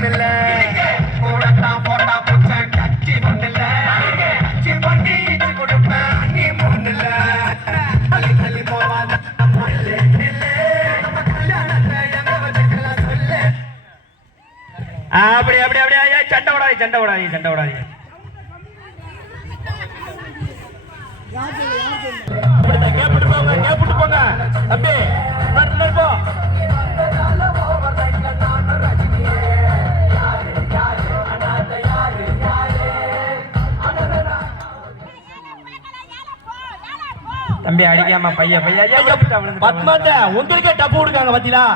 ஒண்ணுல கூடத்தான் போட்டா பூச்ச கட்சி ஒண்ணுல கட்சி பண்ணி கொடுப்பேன் நீ ஒண்ணுல தள்ளி தள்ளி போவாத அப்படி அப்படி அப்படியே சண்டை விடாதீங்க சண்டை விடாதீங்க சண்டை விடாதீங்க கேப்பிட்டு போங்க தம்பி போ தம்பி அடிக்காம பைய பத்மாத்த உங்களுக்கே டப்பு கொடுக்காங்க பாத்தீங்களா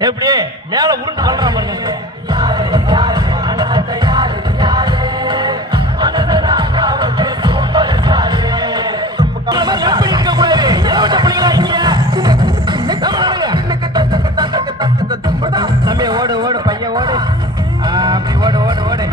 எப்படி மேல உருண்டு பண்ற பாருங்க தம்பி ஓடு ஓடு பையன் ஓடு அப்படி ஓடு ஓடு ஓடு